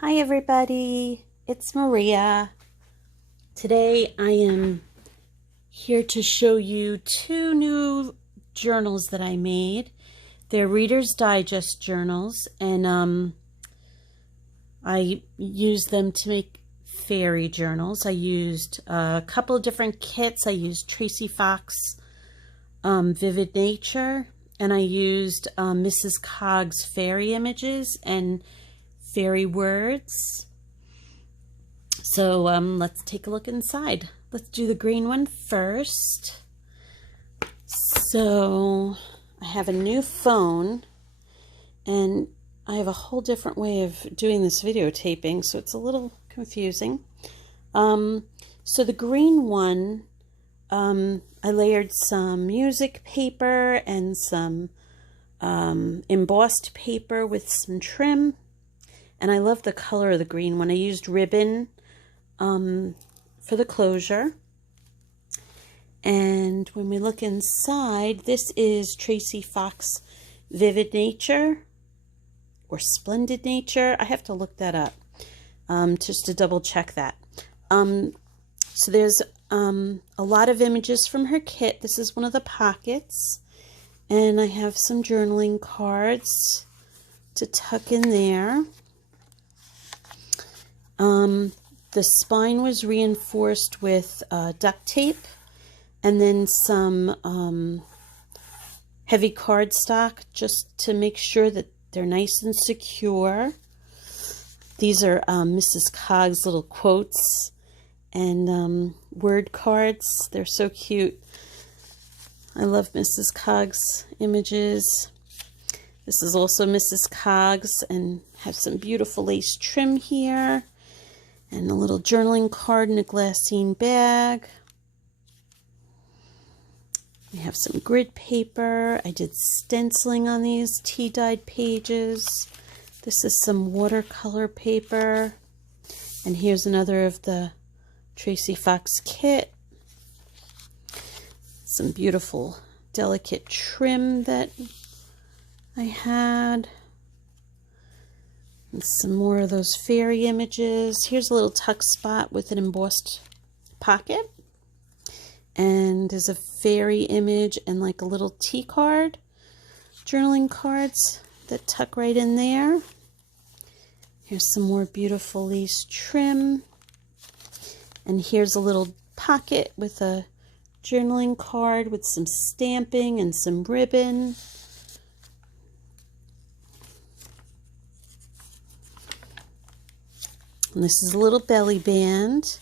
Hi everybody, it's Maria. Today I am here to show you two new journals that I made. They're Reader's Digest journals, and I used them to make fairy journals. I used a couple of different kits. I used Tracy Fox Vivid Nature, and I used Mrs. Cog's fairy images and fairy words. So let's take a look inside. Let's do the green one first. So I have a new phone, and I have a whole different way of doing this videotaping, so it's a little confusing. So the green one, I layered some music paper and some embossed paper with some trim. And I love the color of the green one. I used ribbon for the closure. And when we look inside, this is Tracy Fox Vivid Nature or Splendid Nature. I have to look that up just to double check that. So there's a lot of images from her kit. This is one of the pockets. And I have some journaling cards to tuck in there. The spine was reinforced with duct tape and then some heavy cardstock just to make sure that they're nice and secure. These are Mrs. Cog's little quotes and word cards. They're so cute. I love Mrs. Cog's images. This is also Mrs. Cog's and have some beautiful lace trim here. And a little journaling card in a glassine bag. We have some grid paper. I did stenciling on these tea-dyed pages. This is some watercolor paper. And here's another of the Tracy Fox kit. Some beautiful, delicate trim that I had. And some more of those fairy images. Here's a little tuck spot with an embossed pocket. And there's a fairy image and like a little tea card. Journaling cards that tuck right in there. Here's some more beautiful lace trim. And here's a little pocket with a journaling card with some stamping and some ribbon. And this is a little belly band.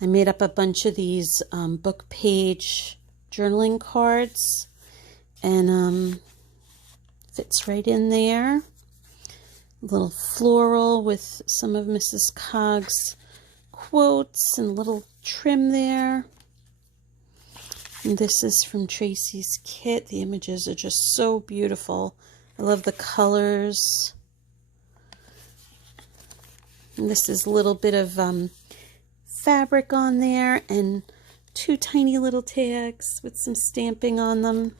I made up a bunch of these book page journaling cards, and fits right in there. A little floral with some of Mrs. Cog's quotes and a little trim there. And this is from Tracy's kit. The images are just so beautiful. I love the colors. And this is a little bit of fabric on there and two tiny little tags with some stamping on them.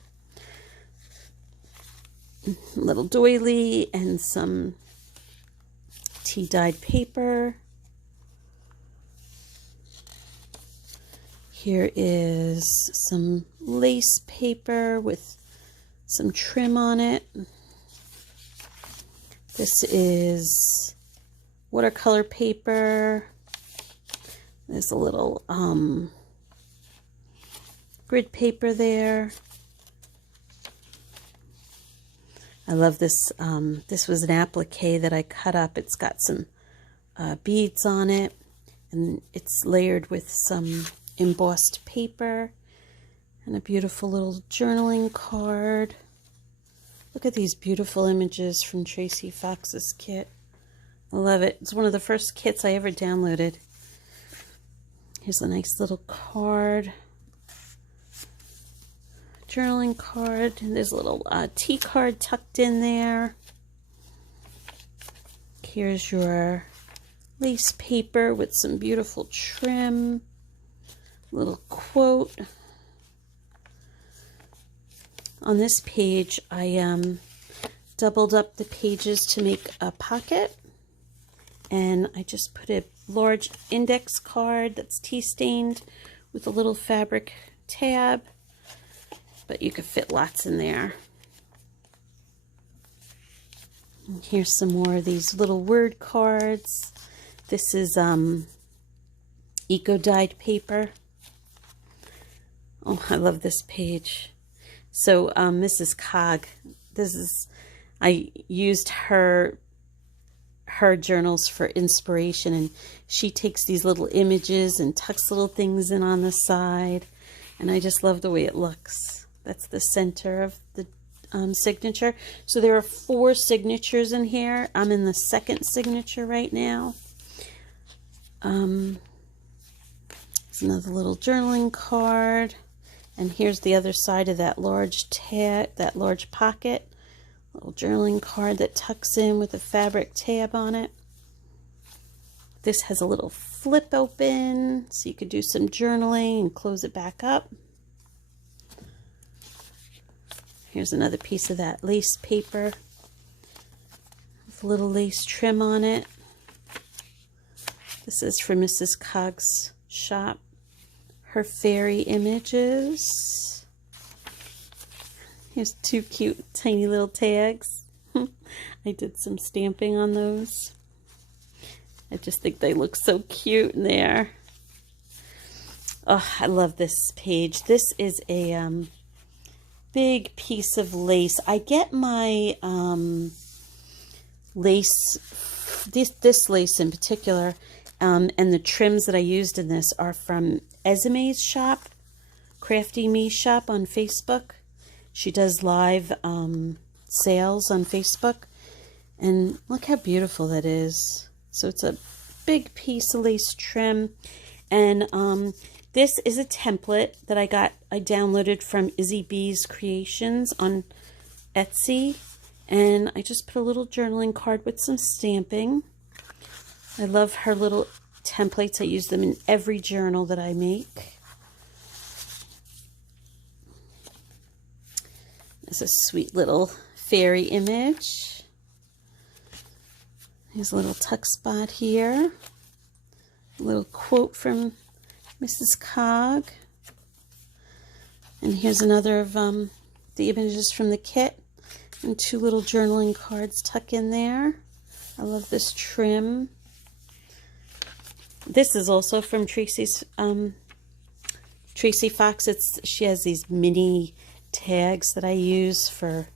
A little doily and some tea-dyed paper. Here is some lace paper with some trim on it. This is watercolor paper. There's a little grid paper there. I love this. This was an applique that I cut up. It's got some beads on it, and it's layered with some embossed paper and a beautiful little journaling card. Look at these beautiful images from Tracy Fox's kit. I love it. It's one of the first kits I ever downloaded. Here's a nice little card. Journaling card. And there's a little tea card tucked in there. Here's your lace paper with some beautiful trim. Little quote. On this page, I doubled up the pages to make a pocket. And I just put a large index card that's tea stained with a little fabric tab, but you could fit lots in there. And here's some more of these little word cards. This is eco-dyed paper. Oh, I love this page. So Mrs. Cog, I used her journals for inspiration, and she takes these little images and tucks little things in on the side, and I just love the way it looks. That's the center of the signature. So there are 4 signatures in here. I'm in the 2nd signature right now. It's another little journaling card, and here's the other side of that large pocket. Little journaling card that tucks in with a fabric tab on it. This has a little flip open, so you could do some journaling and close it back up. Here's another piece of that lace paper with a little lace trim on it. This is from Mrs. Cog's shop. Her fairy images. Here's 2 cute tiny little tags. I did some stamping on those. I just think they look so cute in there. Oh, I love this page. This is a big piece of lace. I get my lace, this lace in particular, and the trims that I used in this are from Esame's shop, Crafty Me shop on Facebook. She does live sales on Facebook, and look how beautiful that is. So it's a big piece of lace trim, and this is a template that I downloaded from Izzy B's Creations on Etsy, and I just put a little journaling card with some stamping. I love her little templates. I use them in every journal that I make. There's a sweet little fairy image. There's a little tuck spot here. A little quote from Mrs. Cog. And here's another of the images from the kit. And 2 little journaling cards tuck in there. I love this trim. This is also from Tracy's Tracy Fox. She has these mini tags that I use for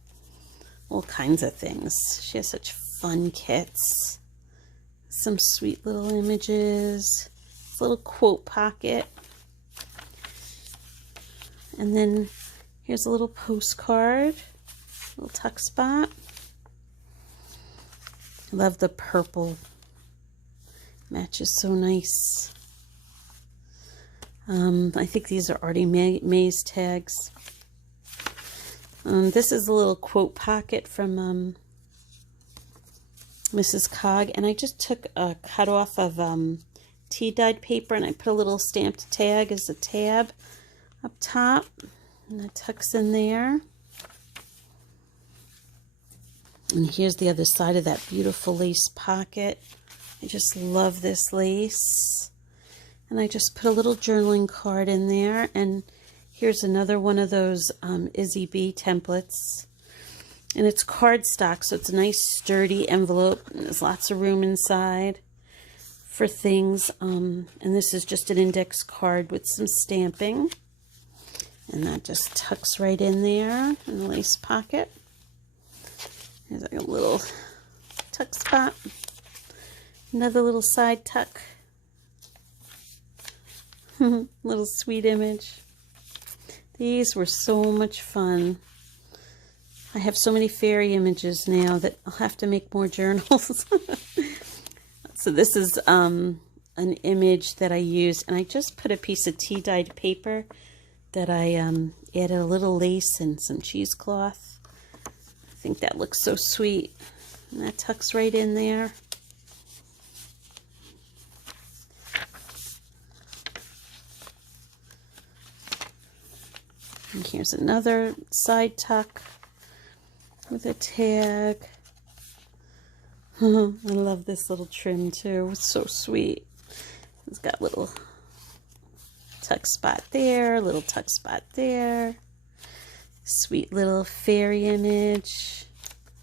all kinds of things. She has such fun kits. Some sweet little images. This little quote pocket. And then here's a little postcard. Little tuck spot. I love the purple. Matches so nice. I think these are Artie Mae's tags. This is a little quote pocket from Mrs. Cog, and I just took a cut off of tea-dyed paper, and I put a little stamped tag as a tab up top, and that tucks in there. And here's the other side of that beautiful lace pocket. I just love this lace. And I just put a little journaling card in there, and here's another one of those Izzy B templates. And it's cardstock, so it's a nice sturdy envelope, and there's lots of room inside for things. And this is just an index card with some stamping. And that just tucks right in there in the lace pocket. There's like a little tuck spot. Another little side tuck. Little sweet image. These were so much fun. I have so many fairy images now that I'll have to make more journals. So this is an image that I used, and I just put a piece of tea-dyed paper that I added a little lace and some cheesecloth. I think that looks so sweet. And that tucks right in there. And here's another side tuck with a tag. I love this little trim too. It's so sweet. It's got a little tuck spot there, little tuck spot there. Sweet little fairy image.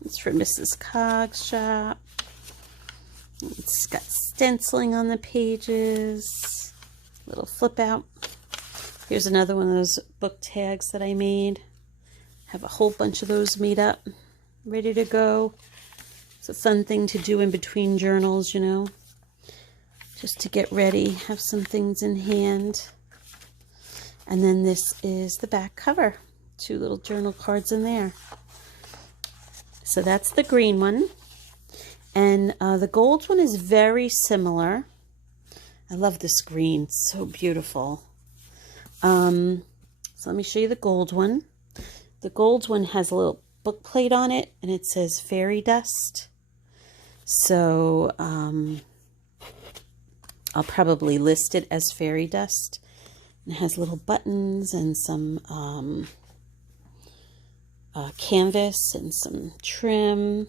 It's from Mrs. Cog's shop. It's got stenciling on the pages. Little flip out. Here's another one of those book tags that I made. Have a whole bunch of those made up, ready to go. It's a fun thing to do in between journals, you know, just to get ready, have some things in hand. And then this is the back cover. 2 little journal cards in there. So that's the green one. And the gold one is very similar. I love this green, it's so beautiful. So let me show you the gold one. The gold one has a little book plate on it, and it says fairy dust. So I'll probably list it as fairy dust. It has little buttons and some canvas and some trim.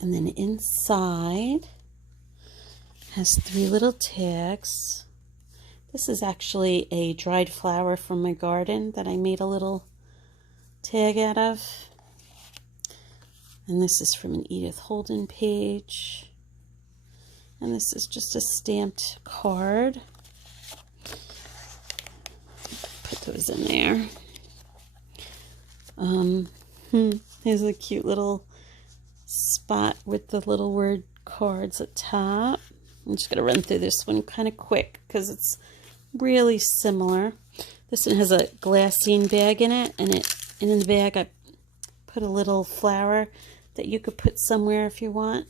And then inside has 3 little tags. This is actually a dried flower from my garden that I made a little tag out of. And this is from an Edith Holden page. And this is just a stamped card. Put those in there. Here's a cute little spot with the little word cards at top. I'm just going to run through this one kind of quick because it's really similar. This one has a glassine bag in it, and in the bag I put a little flower that you could put somewhere if you want.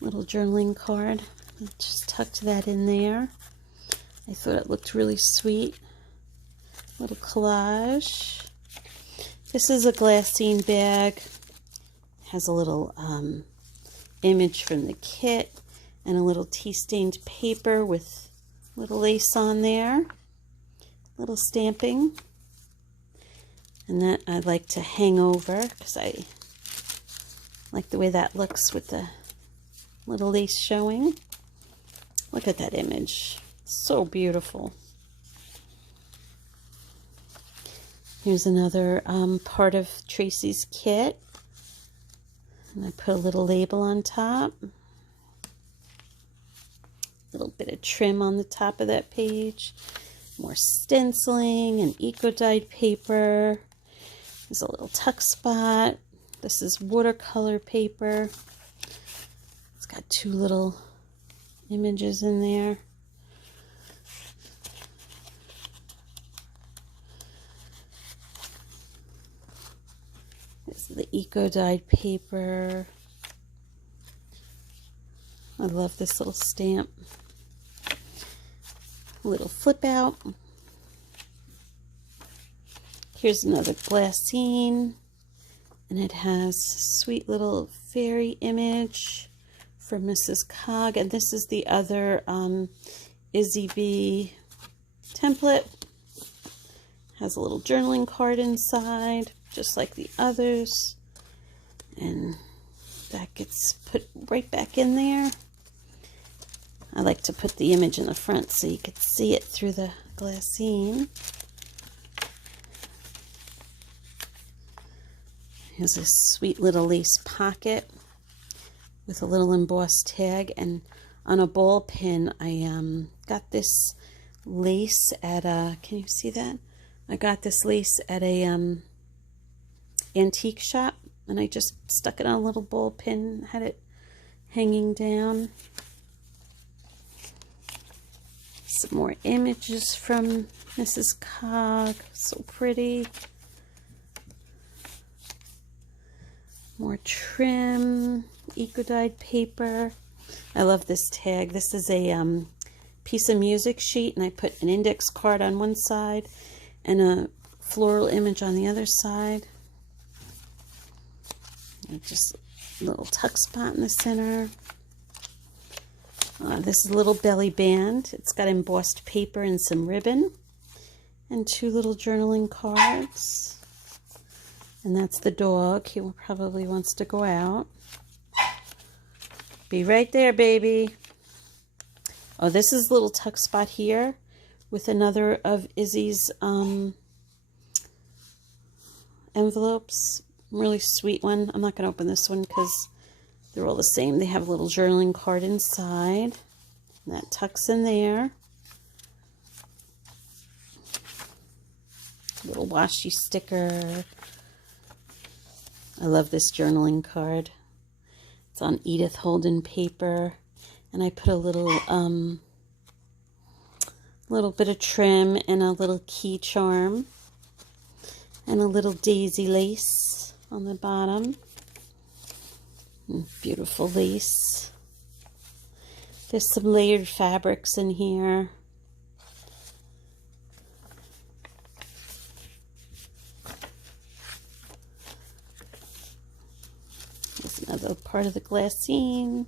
Little journaling card. I just tucked that in there. I thought it looked really sweet. Little collage. This is a glassine bag. It has a little image from the kit and a little tea-stained paper with little lace on there. Little stamping. And that I like to hang over because I like the way that looks with the little lace showing. Look at that image. So beautiful. Here's another part of Tracy's kit. And I put a little label on top. A little bit of trim on the top of that page. More stenciling and eco-dyed paper. There's a little tuck spot. This is watercolor paper. It's got 2 little images in there. This is the eco-dyed paper. I love this little stamp. Little flip out. Here's another glassine, and it has a sweet little fairy image from Mrs. Cog, and this is the other Izzy B template. Has a little journaling card inside, just like the others, and that gets put right back in there. I like to put the image in the front so you could see it through the glassine. Here's a sweet little lace pocket with a little embossed tag, and on a ball pin I got this lace at a, can you see that? I got this lace at a antique shop, and I just stuck it on a little ball pin, had it hanging down. Some more images from Mrs. Cog, so pretty. More trim, eco-dyed paper. I love this tag. This is a piece of music sheet, and I put an index card on one side and a floral image on the other side. And just a little tuck spot in the center. This is a little belly band. It's got embossed paper and some ribbon. And 2 little journaling cards. And that's the dog. He probably wants to go out. Be right there, baby. Oh, this is a little tuck spot here with another of Izzy's envelopes. Really sweet one. I'm not going to open this one because they're all the same. They have a little journaling card inside. And that tucks in there. Little washi sticker. I love this journaling card. It's on Edith Holden paper. And I put a little bit of trim and a little key charm. And a little daisy lace on the bottom. Beautiful lace. There's some layered fabrics in here. There's another part of the glassine.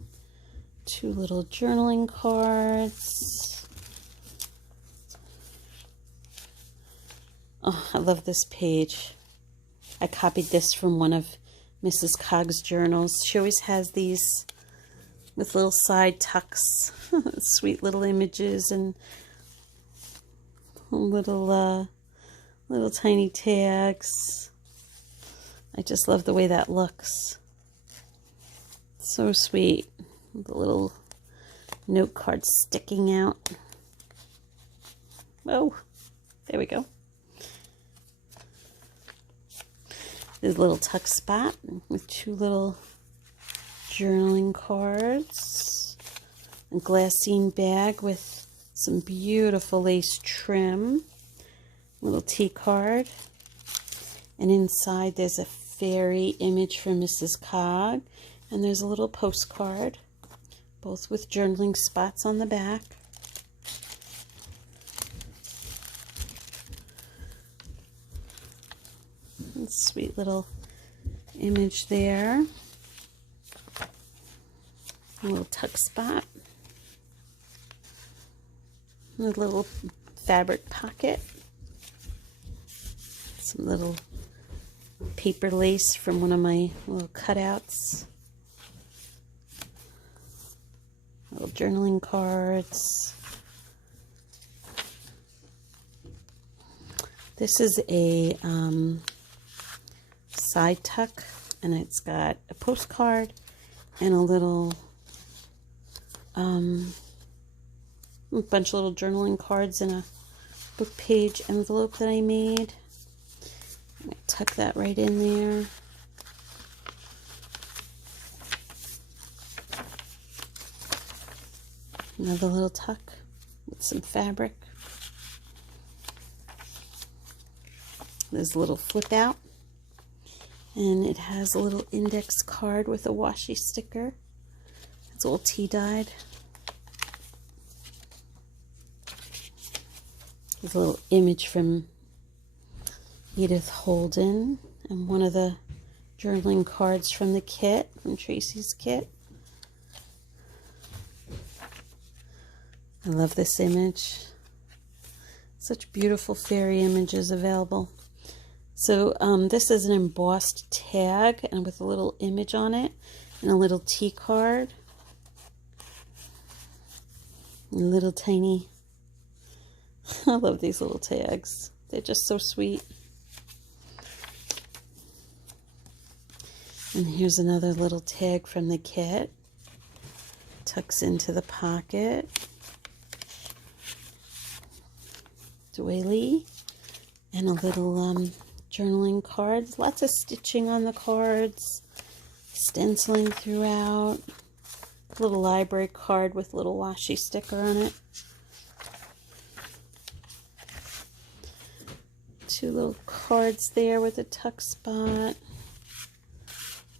2 little journaling cards. Oh, I love this page. I copied this from one of Mrs. Cog's journals. She always has these with little side tucks, sweet little images and little tiny tags. I just love the way that looks. So sweet. The little note cards sticking out. Oh, there we go. There's a little tuck spot with 2 little journaling cards. A glassine bag with some beautiful lace trim. A little tea card. And inside there's a fairy image from Mrs. Cog. And there's a little postcard. Both with journaling spots on the back. Sweet little image there. A little tuck spot. A little fabric pocket. Some little paper lace from one of my little cutouts. Little journaling cards. This is a side tuck, and it's got a postcard and a little a bunch of little journaling cards in a book page envelope that I made. I'm going to tuck that right in there. Another little tuck with some fabric. There's a little flip out. And it has a little index card with a washi sticker. It's all tea dyed. There's a little image from Edith Holden and one of the journaling cards from the kit, from Tracy's kit. I love this image. Such beautiful fairy images available. So this is an embossed tag and with a little image on it and a little tea card. And a little tiny, I love these little tags. They're just so sweet. And here's another little tag from the kit. Tucks into the pocket. Doily. And a little journaling cards. Lots of stitching on the cards. Stenciling throughout. A little library card with a little washi sticker on it. 2 little cards there with a tuck spot.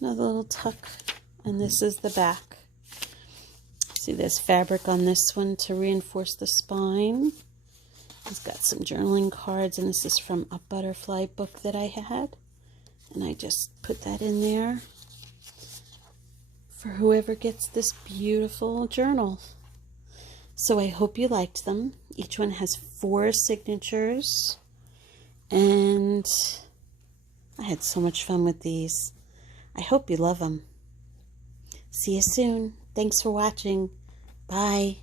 Another little tuck. And this is the back. See, there's fabric on this one to reinforce the spine. It's got some journaling cards, and this is from a butterfly book that I had. And I just put that in there for whoever gets this beautiful journal. So I hope you liked them. Each one has 4 signatures. And I had so much fun with these. I hope you love them. See you soon. Thanks for watching. Bye.